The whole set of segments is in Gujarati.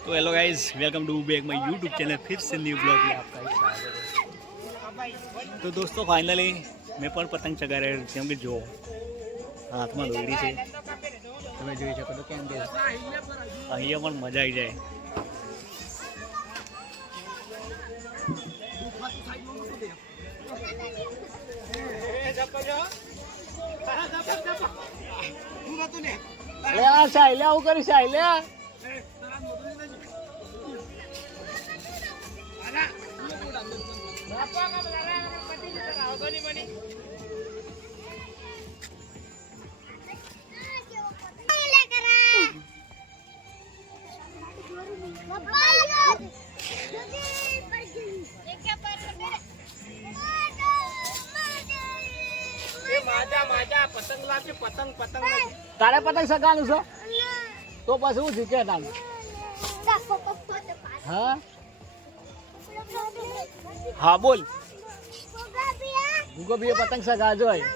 तो hello guys welcome to back my YouTube channel फिर से न्यू ब्लॉग में आपका स्वागत है તો દોસ્તો ફાઇનલી મેં પણ પતંગ ચગાવી રહ્યો છું કેમ કે જો હાથમાં દોરડી છે તમે જોઈ શકો તો કેમ કે અહીંયા પણ મજા આવી જાય લે આ સાહેલે આવું કરી સાહેલે માજા પતંગ લાવશે પતંગ પતંગ તારે પતંગ સગાનું છે તો પછી શું શીખે તારે હા હા બોલ. ભૂગો બી પતંગ સગાજો હોય.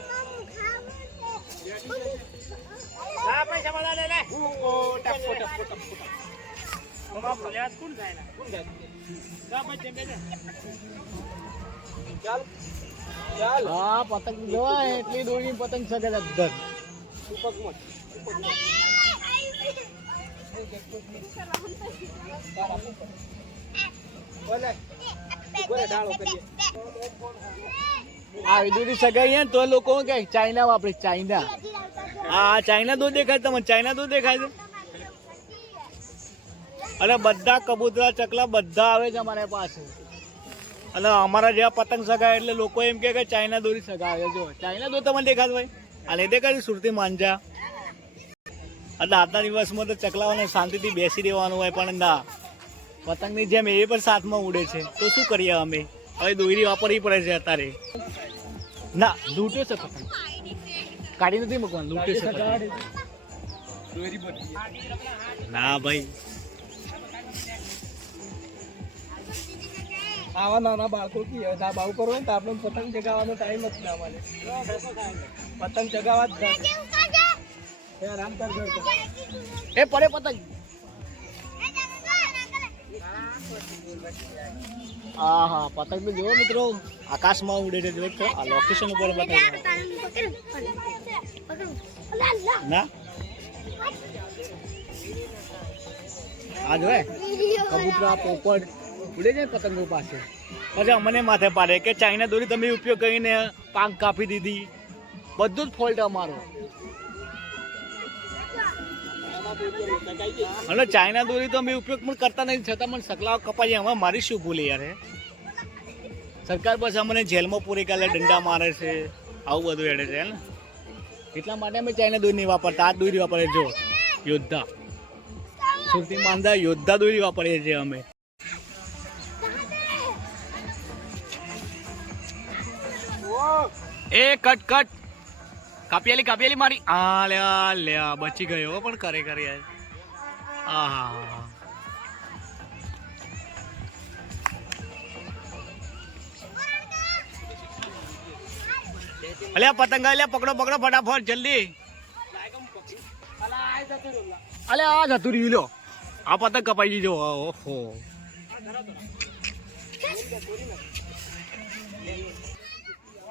હા પતંગ જો એટલી દોરી પતંગ સગે બોલે. કરીએ આ દૂધી સગાઈ ને તો લોકો કે ચાઇના વાપરે ચાઇના. હા ચાઇના દૂધ દેખાય તમને? ચાઇના દૂધ દેખાય છે? અને બધા કબૂતરા ચકલા બધા આવે છે અમારા પાસે. અને અમારા જેવા પતંગ સગાય એટલે લોકો એમ કે ચાઇના દોરી સગાવે જો ચાઇના દોરી તમને દેખાય ભાઈ? આ એ દેખાય સુરતી માંજા? એટલે આજના દિવસમાં તો ચકલાઓને શાંતિથી બેસી રહેવાનું હોય પણ ના. પતંગની જેમ એ પણ સાથમાં ઉડે છે. તો શું કરીએ અમે? હવે દોરી વાપરવી પડે છે અત્યારે. ના લૂંટે છે પતંગ. કાઢી નથી મૂકવાનું લૂંટે છે ના ભાઈ. આવા નાના બાળકો કી દા બાવ કરો ને તો આપણે પતંગ ચગાવવાનો ટાઈમ જ ના મળે. પતંગ ચગાવવા જ. એ પડે પતંગ. હા હા પતંગ તો જોવો મિત્રો. આકાશમાં ઉડે છે તો. આ લોકેશન ઉપર બતાવી ના? આ જોએ કબૂતરા પોપટ ઉડે છે પતંગો પાસે? પછી અમને માથે પાડે કે ચાઇના દોરી તમે ઉપયોગ કરીને પાંખ કાપી દીધી. બધું જ ફોલ્ટ અમારો. અને ચાઇના દોરી તો અમે ઉપયોગ પણ કરતા નથી, છતાં મને સકલાઓ કપાઈ. અમે મારી શું ભૂલ યાર સરકાર પાસે અમને જેલમાં પૂરી કાલે દંડા મારે છે, આવું બધું એડે છે ને એટલા માટે અમે ચાઇના દોરી નહીં વાપરતા, આ દોરી વાપરે જો, યોદ્ધા. સુરતી માંદા યોદ્ધા દોરી વાપરીએ છીએ અમે. એ, કટ કટ. કાપિયાલી કાપિયાલી મારી. આ લે લે બચી ગયો પણ કરે કરે યાર. આ હા અલ્યા, પતંગ અલે પકડો પકડો ફટાફટ, જલ્દી. અલે આ જતું રહ્યું લો આ પતંગ કપાઈ દીધો ઓહો.